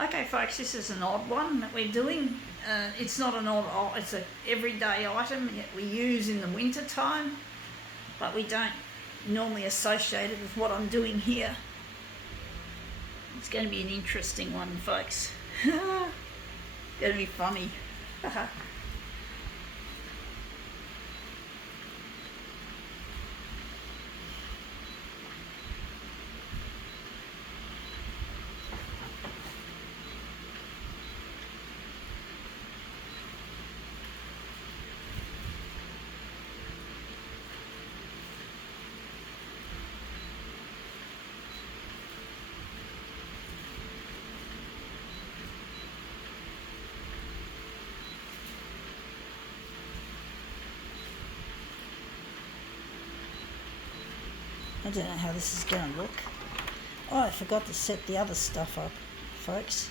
Okay, folks, this is an odd one that we're doing. It's not an odd, it's an everyday item that we use in the winter time, but we don't normally associate it with what I'm doing here. It's going to be an interesting one, folks. It's going to be funny. I don't know how this is going to look. Oh, I forgot to set the other stuff up, folks.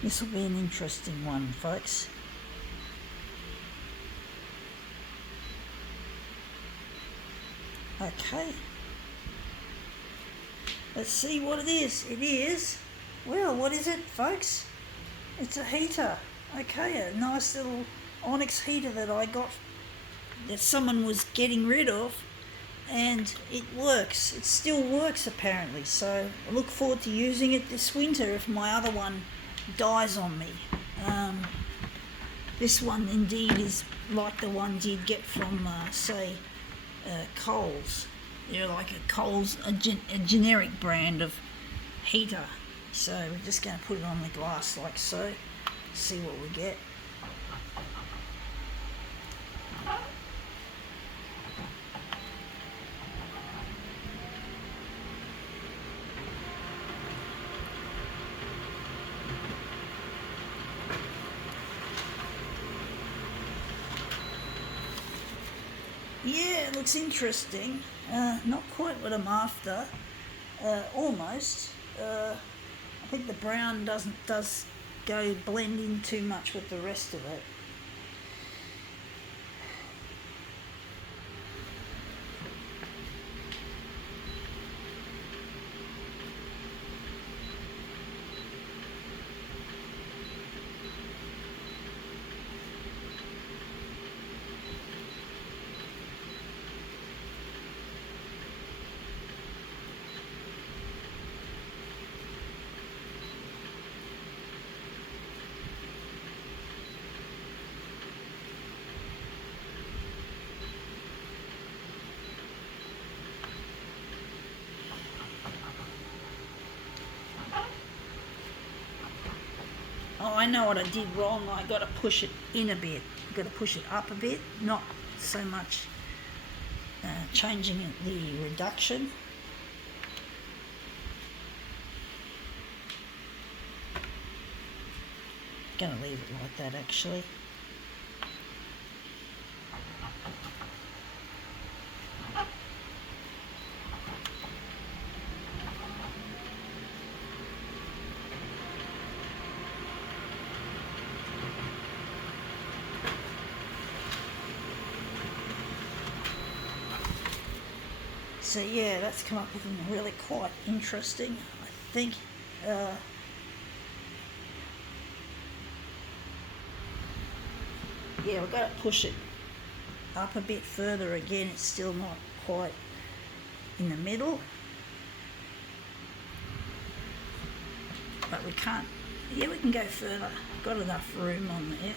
This will be an interesting one, folks. Okay. Let's see what it is. It is, well, what is it, folks? It's a heater. Okay, a nice little Onyx heater that I got, that someone was getting rid of, and it works. It still works apparently, so I look forward to using it this winter if my other one dies on me. This one indeed is like the ones you'd get from Coles. They're like a Coles, a generic brand of heater. So we're just going to put it on the glass like so, see what we get. Yeah, it looks interesting. Not quite what I'm after. Almost. I think the brown does go blend in too much with the rest of it. Oh, I know what I did wrong. I got to push it in a bit. I've got to push it up a bit, not so much changing the reduction. Going to leave it like that actually. So yeah, that's come up with something really quite interesting, I think. Yeah, we've got to push it up a bit further again. It's still not quite in the middle. But we can't, yeah, we can go further. Got enough room on there.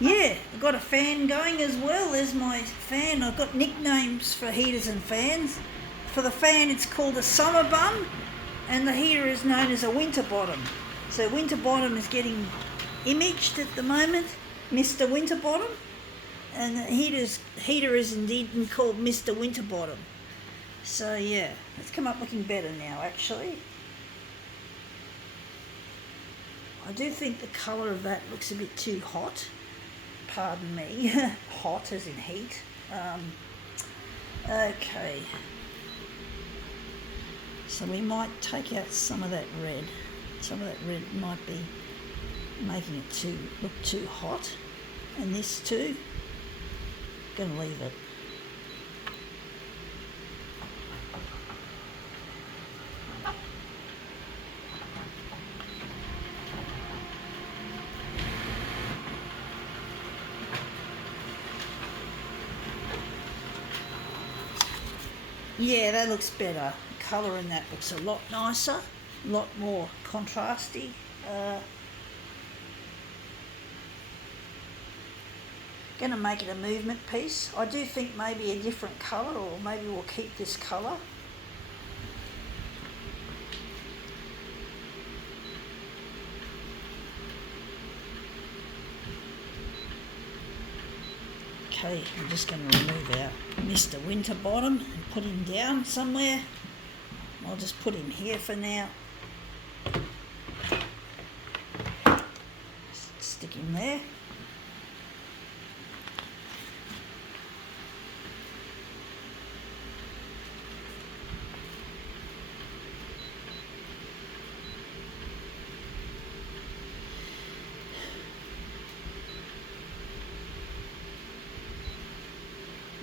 Yeah, I've got a fan going as well. There's my fan. I've got nicknames for heaters and fans. For the fan, it's called a summer bum, and the heater is known as a winter bottom. So Winterbottom is getting imaged at the moment, Mr. Winterbottom. And the heater is indeed called Mr. Winterbottom. So yeah, it's come up looking better now actually. I do think the colour of that looks a bit too hot. Pardon me. Hot as in heat. Okay. So we might take out some of that red. Some of that red might be making it look too hot. And this too. Gonna leave it. Yeah, that looks better. The colour in that looks a lot nicer, a lot more contrasty. Going to make it a movement piece. I do think maybe a different colour, or maybe we'll keep this colour. Okay, I'm just going to remove our Mr. Winterbottom and put him down somewhere. I'll just put him here for now. Stick him there.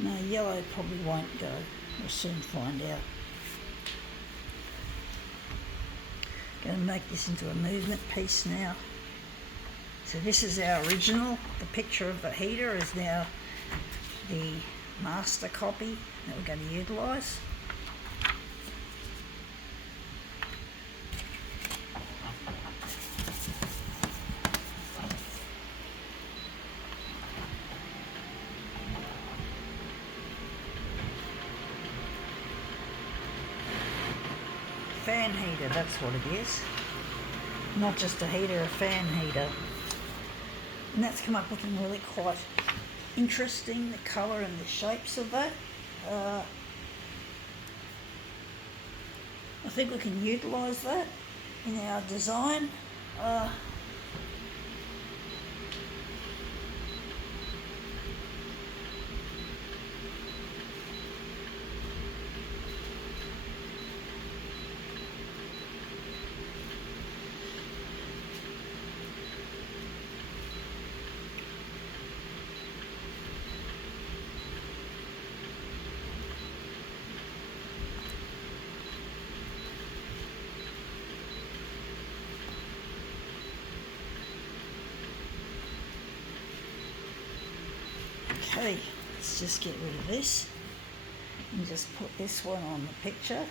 No, yellow probably won't go. We'll soon find out. Going to make this into a movement piece now. So this is our original. The picture of the heater is now the master copy that we're going to utilise. Fan heater, that's what it is. Not just a heater, a fan heater. And that's come up looking really quite interesting, the colour and the shapes of that. I think we can utilise that in our design. Okay, let's just get rid of this and just put this one on the picture. I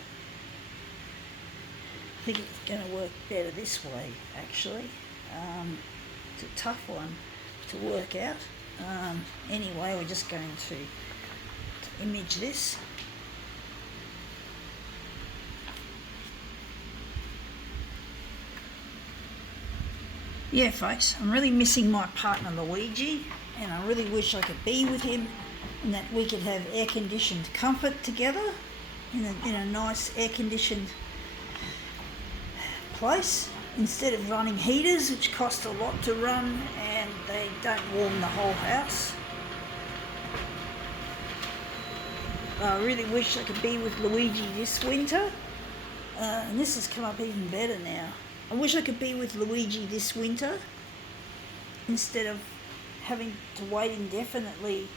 think it's going to work better this way actually. It's a tough one to work out. Anyway, we're just going to image this. Yeah folks, I'm really missing my partner Luigi, and I really wish I could be with him and that we could have air-conditioned comfort together in a nice air-conditioned place, instead of running heaters which cost a lot to run and they don't warm the whole house. I really wish I could be with Luigi this winter, and this has come up even better now. I wish I could be with Luigi this winter instead of having to wait indefinitely.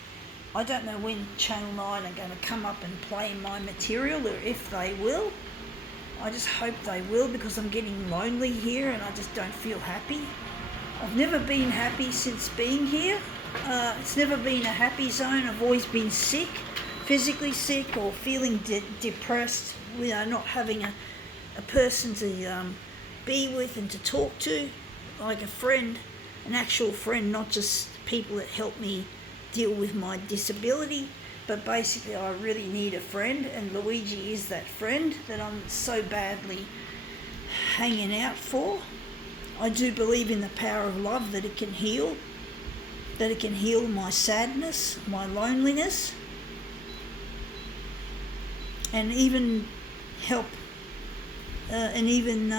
I don't know when Channel 9 are going to come up and play my material, or if they will. I just hope they will, because I'm getting lonely here and I just don't feel happy. I've never been happy since being here. It's never been a happy zone. I've always been sick, physically sick, or feeling depressed, not having a person to be with and to talk to, like a friend, an actual friend, not just people that help me deal with my disability. But basically I really need a friend, and Luigi is that friend that I'm so badly hanging out for. I do believe in the power of love, that it can heal, that it can heal my sadness, my loneliness, and even help and even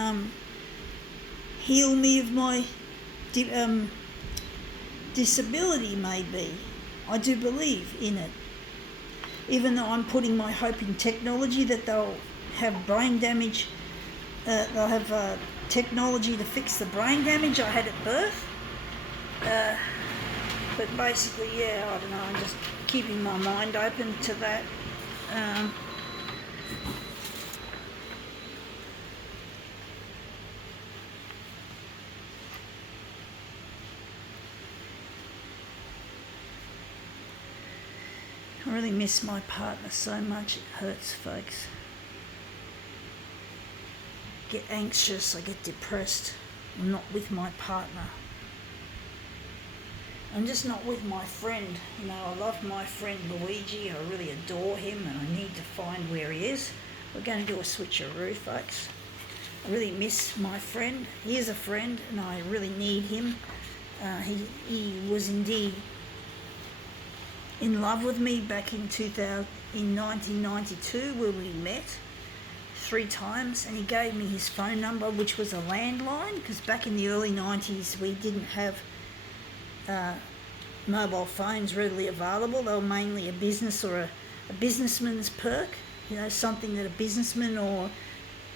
heal me of my disability, maybe. I do believe in it. Even though I'm putting my hope in technology that they'll have brain damage, they'll have technology to fix the brain damage I had at birth. But basically, yeah, I don't know, I'm just keeping my mind open to that. I really miss my partner so much, it hurts, folks. I get anxious, I get depressed. I'm not with my partner. I'm just not with my friend. You know, I love my friend Luigi, I really adore him, and I need to find where he is. We're going to do a switcheroo, folks. I really miss my friend. He is a friend, and I really need him. He was indeed in love with me back in 1992, where we met 3 times, and he gave me his phone number, which was a landline, because back in the early 90s we didn't have mobile phones readily available. They were mainly a business or a businessman's perk, you know, something that a businessman or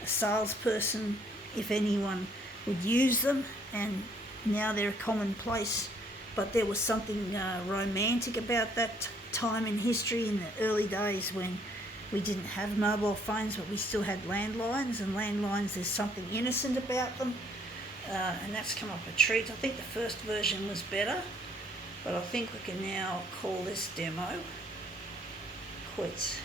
a salesperson, if anyone, would use them, and now they're commonplace. But there was something romantic about that time in history, in the early days when we didn't have mobile phones, but we still had landlines, and landlines, there's something innocent about them, and that's come up a treat. I think the first version was better, but I think we can now call this demo quits.